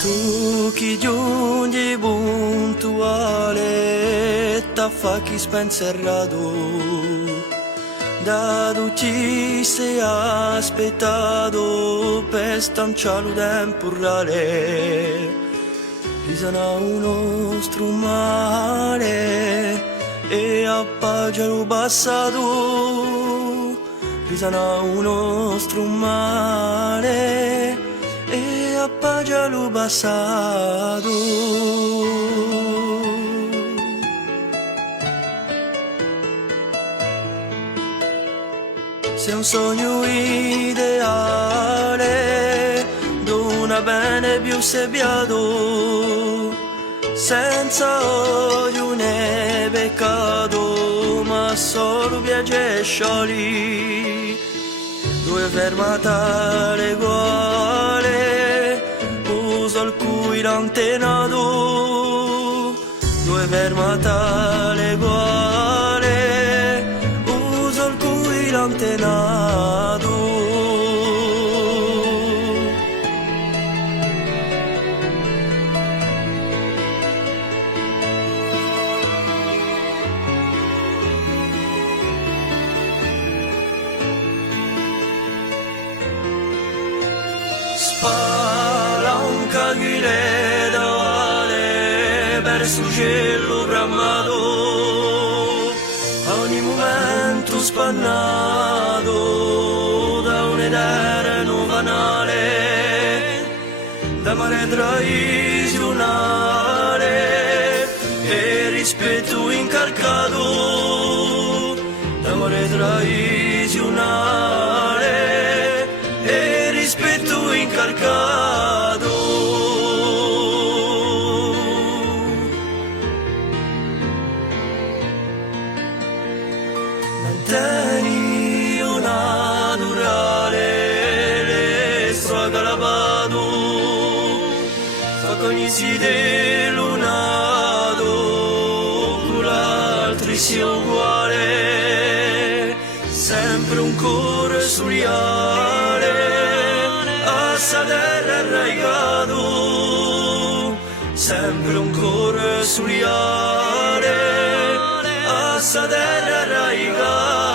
Tu chi giungi puntuale, t'affa chi spencerrato, da tu ci sei aspettato per stanciare temporale, risana uno strumale e appaggia lo passato, risana uno strumale e appaggia lo passato. Sei un sogno ideale d'una bene più sebbiato, senza odio né peccato, ma solo piacere scioli. Due fermata legale, uso al cui l'antenato. Due fermata legale, uso al cui l'antenato. Spalanca chi le dale verso il cielo bramato, a ogni momento spannato da un'eterno banale, da mare tradizionale e rispetto incarcato, da mare tradizionale e rispetto incarcato. Mantieni una naturale resto accalapato, fa cognizi dell'unato, con l'altri sia uguale, sempre un cuore suliale sa terra arraigato, sempre un cuore suliare, a sa terra arraigato.